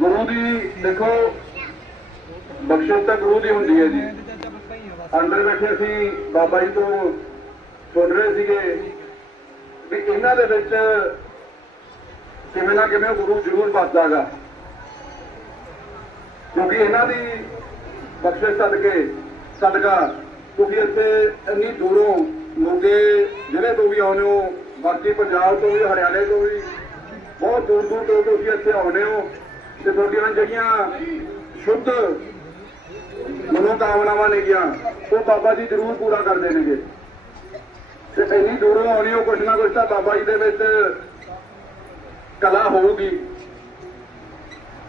ਗੁਰੂ ਦੀ, ਦੇਖੋ, ਬਖਸ਼ਿਸ਼ ਤਾਂ ਗੁਰੂ ਦੀ ਹੁੰਦੀ ਹੈ ਜੀ। ਅੰਦਰ ਬੈਠੇ ਸੀ ਬਾਬਾ ਜੀ ਤੋਂ ਸੁਣ ਰਹੇ ਸੀਗੇ ਵੀ ਇਹਨਾਂ ਦੇ ਵਿੱਚ ਕਿਵੇਂ ਨਾ ਕਿਵੇਂ ਗੁਰੂ ਜ਼ਰੂਰ ਵੱਸਦਾਗਾ। ਕਿਉਂਕਿ ਇਹਨਾਂ ਦੀ ਬਖਸ਼ਿਸ਼ ਸਦਕੇ, ਸਦਕਾ, ਕਿਉਂਕਿ ਇੱਥੇ ਇੰਨੀ ਦੂਰੋਂ ਲੋਕੇ ਜ਼ਿਲ੍ਹੇ ਤੋਂ ਵੀ ਆਉਂਦੇ ਹੋ, ਬਾਕੀ ਪੰਜਾਬ ਤੋਂ ਵੀ, ਹਰਿਆਣੇ ਤੋਂ ਵੀ ਬਹੁਤ ਦੂਰ ਦੂਰ ਤੋਂ ਤੁਸੀਂ ਇੱਥੇ ਆਉਂਦੇ ਹੋ ਤੇ ਤੁਹਾਡੀਆਂ ਜਿਹੜੀਆਂ ਸ਼ੁੱਧ ਮਨੋਕਾਮਨਾਵਾਂ ਨੇਗੀਆਂ, ਉਹ ਬਾਬਾ ਜੀ ਜ਼ਰੂਰ ਪੂਰਾ ਕਰਦੇ ਨੇਗੇ ਤੇ ਇੰਨੀ ਦੂਰੋਂ ਆਉਣੀ ਹੋ ਕੁਛ ਨਾ ਕੁਛ ਤਾਂ ਬਾਬਾ ਜੀ ਦੇ ਵਿੱਚ ਕਲਾ ਹੋਊਗੀ।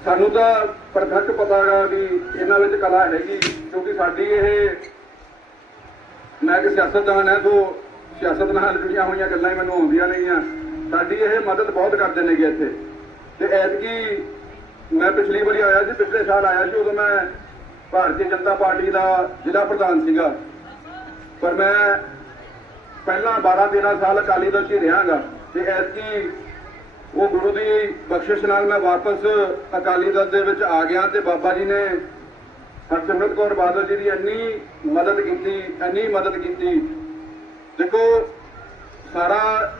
ਸਾਨੂੰ ਤਾਂ ਪਰਫੈਕਟ ਪਤਾ ਹੈਗਾ ਵੀ ਇਹਨਾਂ ਵਿੱਚ ਕਲਾ ਹੈਗੀ, ਕਿਉਂਕਿ ਸਾਡੀ ਇਹ ਮੈਂ ਕਿ ਸਿਆਸਤਦਾਨ ਹੈ ਤੋਂ ਸਿਆਸਤ ਨਾਲ ਜੁੜੀਆਂ ਹੋਈਆਂ ਗੱਲਾਂ ਹੀ ਮੈਨੂੰ ਆਉਂਦੀਆਂ ਨਹੀਂ ਆ ਸਾਡੀ ਇਹ ਮਦਦ ਬਹੁਤ ਕਰਦੇ ਨੇਗੇ ਇੱਥੇ। ਤੇ ਐਤਕੀ ਮੈਂ ਪਿਛਲੀ ਵਾਰੀ ਆਇਆ ਸੀ, ਪਿਛਲੇ ਸਾਲ ਆਇਆ ਸੀ, ਉਦੋਂ ਮੈਂ ਭਾਰਤੀ ਜਨਤਾ ਪਾਰਟੀ ਦਾ ਜ਼ਿਲ੍ਹਾ ਪ੍ਰਧਾਨ ਸੀਗਾ। ਪਰ ਮੈਂ ਪਹਿਲਾਂ 12 13 ਸਾਲ ਅਕਾਲੀ ਦਲ 'ਚ ਹੀ ਰਹਾਂਗਾ ਤੇ ਐਤਕੀ ਉਹ ਗੁਰੂ ਦੀ ਬਖਸ਼ਿਸ਼ ਨਾਲ ਮੈਂ ਵਾਪਸ ਅਕਾਲੀ ਦਲ ਦੇ ਵਿੱਚ ਆ ਗਿਆ ਤੇ ਬਾਬਾ ਜੀ ਨੇ ਹਰਸਿਮਰਤ ਕੌਰ ਬਾਦਲ ਜੀ ਦੀ ਇੰਨੀ ਮਦਦ ਕੀਤੀ, ਇੰਨੀ ਮਦਦ ਕੀਤੀ। ਦੇਖੋ, ਸਾਰਾ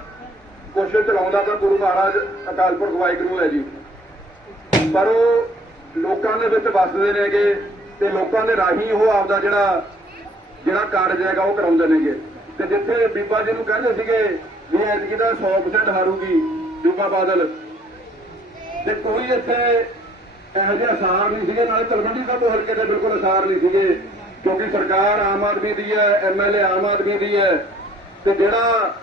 ਕੁਛ ਚਲਾਉਂਦਾ ਤਾਂ ਗੁਰੂ ਮਹਾਰਾਜ ਅਕਾਲ ਪੁਰਖ ਵਾਹਿਗੁਰੂ ਹੈ ਜੀ। ਪਰ ਉਹ ਲੋਕਾਂ ਦੇ ਵਿੱਚ ਵੱਸਦੇ ਨੇਗੇ ਤੇ ਲੋਕਾਂ ਦੇ ਰਾਹੀਂ ਉਹ ਆਪਦਾ ਜਿਹੜਾ ਜਿਹੜਾ ਕਾਰਜ ਹੈਗਾ ਉਹ ਕਰਾਉਂਦੇ ਨੇਗੇ ਤੇ ਜਿੱਥੇ ਬੀਬਾ ਜੀ ਨੂੰ ਕਹਿੰਦੇ ਸੀਗੇ ਵੀ ਐਤਕੀ ਦਾ 100% ਹਾਰੂਗੀ ਬੀਬਾ ਬਾਦਲ। ਤੇ ਕੋਈ ਇੱਥੇ ਇਹੋ ਜਿਹੇ ਅਸਾਰ ਨਹੀਂ ਸੀਗੇ, ਨਾਲੇ ਤਲਵੰਡੀ ਸਾਹਿਬ ਹਲਕੇ ਦੇ ਬਿਲਕੁਲ ਅਸਾਰ ਨਹੀਂ ਸੀਗੇ, ਕਿਉਂਕਿ ਸਰਕਾਰ ਆਮ ਆਦਮੀ ਦੀ ਹੈ ਐਮਐਲਏ ਆਮ ਆਦਮੀ ਦੀ ਹੈ। ਤੇ ਜਿਹੜਾ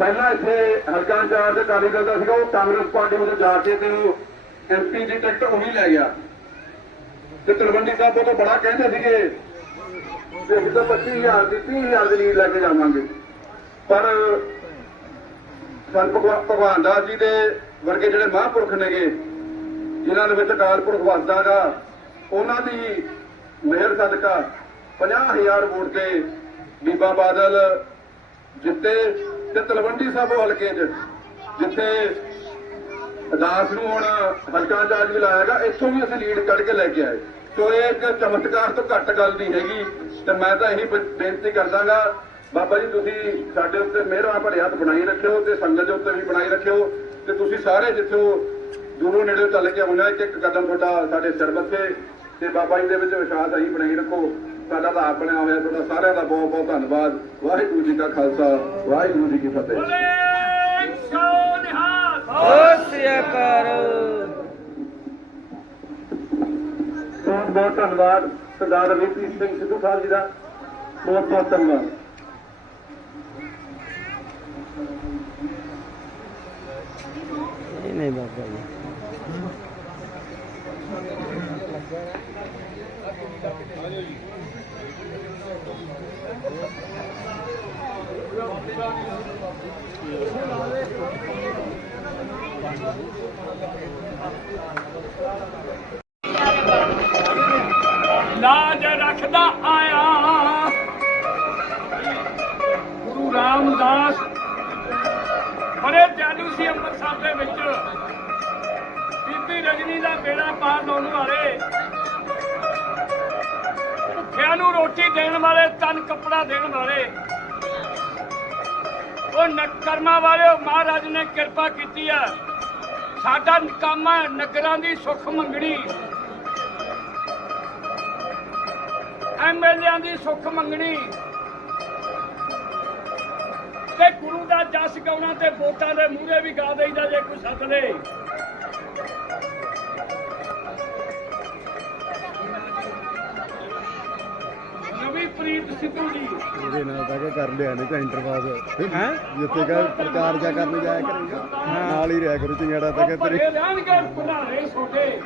ਪਹਿਲਾਂ ਇੱਥੇ ਹਲਕਾ ਇੰਚਾਰਜ ਅਕਾਲੀ ਦਲ ਦਾ ਸੀਗਾ, ਉਹ ਕਾਂਗਰਸ ਪਾਰਟੀ ਵਿੱਚ ਜਾ ਕੇ ਤੇ ਉਹ ਐਮਪੀ ਦੀ ਟਿਕਟ ਉਹੀ ਲੈ ਗਿਆ। ਤੇ ਤਲਵੰਡੀ ਸਾਹਿਬ ਤੋਂ ਬੜਾ ਕਹਿੰਦੇ ਸੀਗੇ ਕਿ ਅਸੀਂ ਤਾਂ 25000 ਦੀ 30000 ਦੀ ਲੀਡ ਲੈ ਕੇ ਜਾਵਾਂਗੇ। ਪਰ ਸੰਤ ਭਗਵਾਨ ਦਾਸ ਜੀ ਦੇ ਵਰਗੇ ਜਿਹੜੇ ਮਹਾਂਪੁਰਖ ਨੇਗੇ, ਜਿਨ੍ਹਾਂ ਦੇ ਵਿੱਚ ਅਕਾਲ ਪੁਰਖ ਵਸਦਾਗਾ ਉਹਨਾਂ ਦੀ ਮਿਹਰ ਸਦਕਾ 50000 ਵੋਟ ਤੇ ਬੀਬਾ ਬਾਦਲ ਜਿੱਤੇ। ਤੇ ਤਲਵੰਡੀ ਸਾਬੋ ਹਲਕੇ 'ਚ, ਜਿੱਥੇ ਅਦਾਸ ਨੂੰ ਹੁਣ ਹਲਕਾ ਚਾਰਜ ਵੀ ਲਾਇਆਗਾ ਇੱਥੋਂ ਵੀ ਅਸੀਂ ਲੀਡ ਕੱਢ ਕੇ ਲੈ ਕੇ ਆਏ। ਸੋ ਇਹ ਇੱਕ ਚਮਤਕਾਰ ਤੋਂ ਘੱਟ ਗੱਲ ਨਹੀਂ ਹੈਗੀ, ਤੇ ਮੈਂ ਤਾਂ ਇਹੀ ਬੇਨਤੀ ਕਰਦਾਗਾ, ਬਾਬਾ ਜੀ ਤੁਸੀਂ ਸਾਡੇ ਉੱਤੇ ਮਿਹਰਾਂ ਭਰੇ ਹੱਥ ਬਣਾਈ ਰੱਖਿਓ ਤੇ ਸੰਗਤ ਦੇ ਉੱਤੇ ਵੀ ਬਣਾਈ ਰੱਖਿਓ, ਤੇ ਤੁਸੀਂ ਸਾਰੇ ਜਿੱਥੋਂ ਦੂਰੋਂ ਨੇੜੇ ਚੱਲ ਕੇ ਆਉਣਾ ਇੱਕ ਇੱਕ ਕਦਮ ਤੁਹਾਡਾ ਸਾਡੇ ਸਿਰ ਬੱਥੇ ਤੇ ਬਾਬਾ ਜੀ ਦੇ ਵਿੱਚ ਵਿਸ਼ਵਾਸ ਅਸੀਂ ਬਣਾਈ ਰੱਖੋ। ਸਾਡਾ ਤਾਂ ਆਪ ਬਣਿਆ ਹੋਇਆ ਤੁਹਾਡਾ ਸਾਰਿਆਂ ਦਾ ਬਹੁਤ ਬਹੁਤ ਧੰਨਵਾਦ। ਵਾਹਿਗੁਰੂ ਜੀ ਕਾ ਖਾਲਸਾ ਵਾਹਿਗੁਰੂ ਜੀ ਕੀ ਫਤਿਹ। ਬਹੁਤ ਬਹੁਤ ਧੰਨਵਾਦ ਸਰਦਾਰ ਰਵੀਪ੍ਰੀਤ ਸਿੰਘ ਸਿੱਧੂ ਸਾਹਿਬ ਜੀ ਦਾ। ਬਹੁਤ ਬਹੁਤ ਧੰਨਵਾਦ। ਨਹੀਂ ਨਹੀਂ ਬਾਬਾ ਜੀ। ਲਾਜ ਰੱਖਦਾ ਆਇਆ। ਗੁਰੂ ਰਾਮਦਾਸ ਬੜੇ ਚਾਲੂ ਸੀ ਅੰਮ੍ਰਿਤਸਰ ਦੇ ਵਿੱਚ। ਬੀਬੀ ਰਜਨੀ ਦਾ ਬੇੜਾ ਪਾਰ ਲਾਉਣ ਵਾਲੇ ਭੁੱਖਿਆਂ ਨੂੰ ਰੋਟੀ ਦੇਣ ਵਾਲੇ, ਤਨ ਕੱਪੜਾ ਦੇਣ ਵਾਲੇ। ਉਹ ਨਕਰਮਾਂ ਵਾਲੇ ਮਹਾਰਾਜ ਨੇ ਕਿਰਪਾ ਕੀਤੀ ਆ। ਸਾਡਾ ਨਕਾਮਾ ਨਗਰਾਂ ਦੀ ਸੁੱਖ ਮੰਗਣੀ। ਐਮਐਲਏਆਂ ਦੀ ਸੁੱਖ ਮੰਗਣੀ। ਤੇ ਗੁਰੂ ਦਾ ਜਸ ਗਾਉਣਾ ਤੇ ਵੋਟਾਂ ਦੇ ਮੂਹਰੇ ਵੀ ਗਾ ਦੇਈਦਾ ਜੇ ਕੋਈ ਸੱਦ ਲੇ। ਨਵੀਂ ਪ੍ਰੀਤ ਸਿੱਧੂ ਜੀ। ਇਹਦੇ ਨਾਲ ਤਾਂ ਕਿ ਕਰ ਲਿਆ ਨਹੀਂ ਤਾਂ ਇੰਟਰਵਾਸ ਹੈ? ਜਿੱਥੇ ਕਾ ਪ੍ਰਚਾਰ ਜਾ ਕਰਨ ਜਾਇਆ ਕਰੇਗਾ। ਨਾਲ ਹੀ ਰਿਹਾ ਕਰੂ ਚਿੰਗੜਾ ਤਾਂ ਕਿ ਤੇਰੀ ਭੁਲਾਰੇ ਛੋਟੇ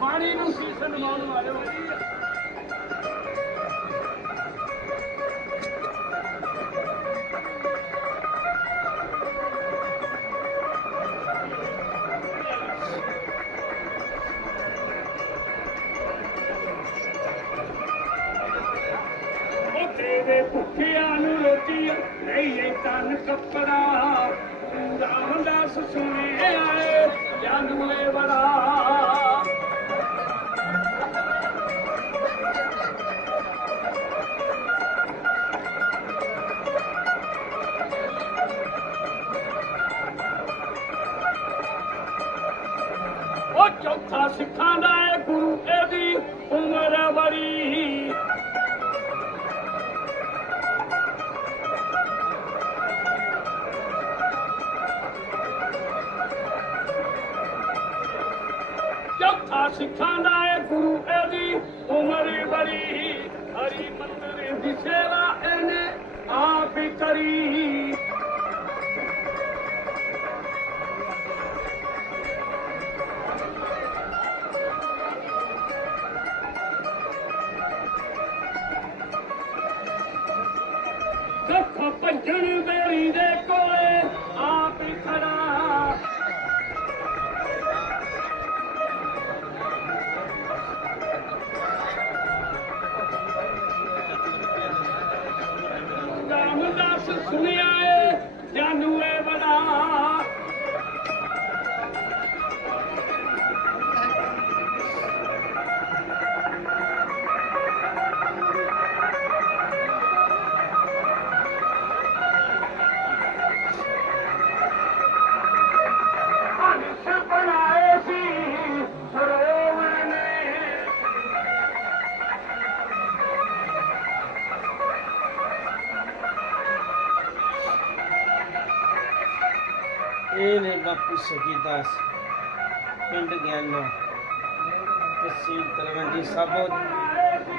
ਪਾਣੀ ਨੂੰ ਸੀਸ ਨਵਾਉਣ ਵਾਲਿਓ ਕੱਪੜਾ ਰਾਮ ਦਾ ਸਿੱਖਾਂ ਦਾ ਏ ਗੁਰੂ ਇਹਦੀ ਉਮਰ ਬੜੀ ਹਰੀ ਮੰਦਰ ਦੀ ਸੇਵਾ ਇਹਨੇ ਆਪ ਹੀ ਕਰੀ। ਇਹ ਨੇ ਬਾਪੂ ਸਖੀਦਾਸ ਪਿੰਡ ਗਿਆਨਾ, ਤਹਿਸੀਲ ਤਲਵੰਡੀ ਸਾਬੋ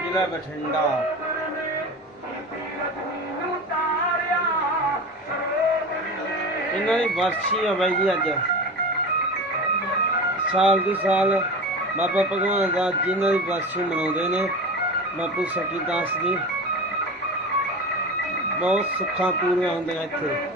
ਜ਼ਿਲ੍ਹਾ ਬਠਿੰਡਾ। ਇਹਨਾਂ ਦੀ ਵਰਸ਼ੀ ਆ ਬਾਈ ਜੀ ਅੱਜ। ਸਾਲ ਦੀ ਸਾਲ ਬਾਬਾ ਭਗਵਾਨ ਦਾਸ ਜਿਨ੍ਹਾਂ ਦੀ ਵਰਸ਼ੀ ਮਨਾਉਂਦੇ ਨੇ, ਬਾਪੂ ਸਖੀਦਾਸ ਦੀ। ਬਹੁਤ ਸੁੱਖਾਂ ਪੂਰੀਆਂ ਹੁੰਦੀਆਂ ਇੱਥੇ।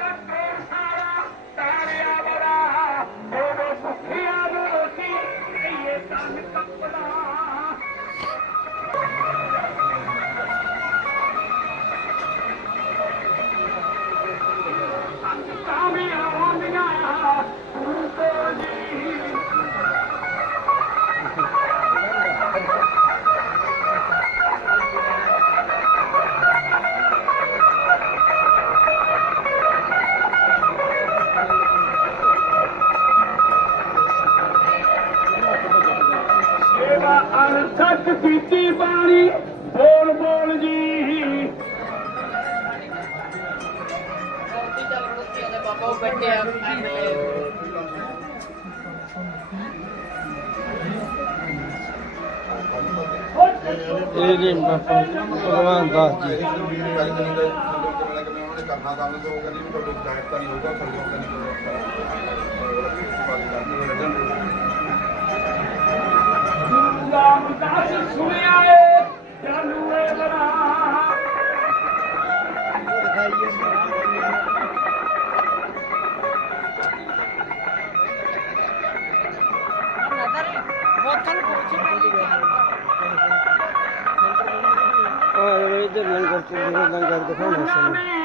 ਕੀਤੀ ਬਾਣੀ ਬੋਲ ਬੋਲ ਜੀ। ਬਾਬਾ ਬੈਠੇ ਆ। ਇਹ ਨੇ ਬਾਪਾ ਭਗਵਾਨ ਦਾਸ ਜੀ। ਕਰਨਾ ਕੰਮ ਤੋਂ ਕਹਿੰਦੀ ਵੀ ਤੁਹਾਡੇ ਡਾਇਟ ਤਾਂ ਨਹੀਂ ਹੋਊਗਾ ਸਰਗਮ ਤਾਂ ਨਹੀਂ ਰਾਮਦਾਸ ਸੁਣਿਆ ਏ ਜਾਨੂ ਏ ਪੁੱਛੀ ਆ ਇਹ ਲੰਗਰ ਚੁੱਲੇ ਲੰਗਰ ਦਿਖਾਉਣਾ ਸਾਨੂੰ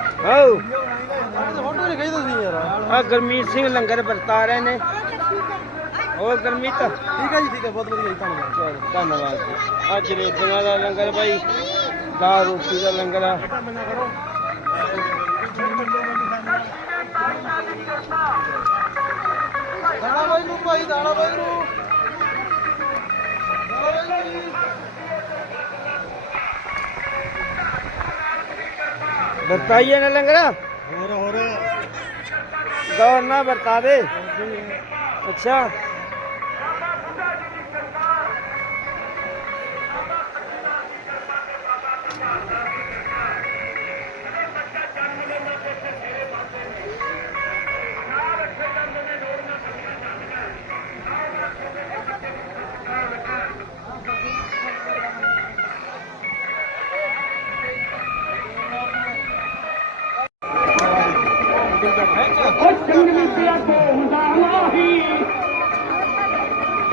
ਆਓ। ਫੋਟੋ ਨਹੀਂ ਕਹੀ ਤੁਸੀਂ ਯਾਰ। ਆ ਗਰਮੀਤ ਸਿੰਘ ਲੰਗਰ ਵਰਤਾ ਰਹੇ ਨੇ। ਹੋਰ ਗਰਮੀਤ? ਠੀਕ ਹੈ ਜੀ ਠੀਕ ਹੈ ਬਹੁਤ ਵਧੀਆ ਜੀ ਧੰਨਵਾਦ। ਧੰਨਵਾਦ ਜੀ। ਅੱਜ ਜਲੇਬੀਆਂ ਦਾ ਲੰਗਰ ਭਾਈ ਦਾਲ ਰੋਟੀ ਦਾ ਲੰਗਰ ਆ। ਦਾਣਾ ਬਾਈ ਨੂੰ ਭਾਈ ਦਾਣਾ ਬਾਈ ਨੂੰ। ਦਾਣਾ ਬਾਈ ਨੂੰ ਵਰਤਾਈਏ ਨਾ ਲੰਗਰ? ਹੋਰ ਹੋਰ। ਗੌਰ ਨਾ ਵਰਤਾ ਦੇ। ਅੱਛਾ।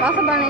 ਬਸ ਬਣ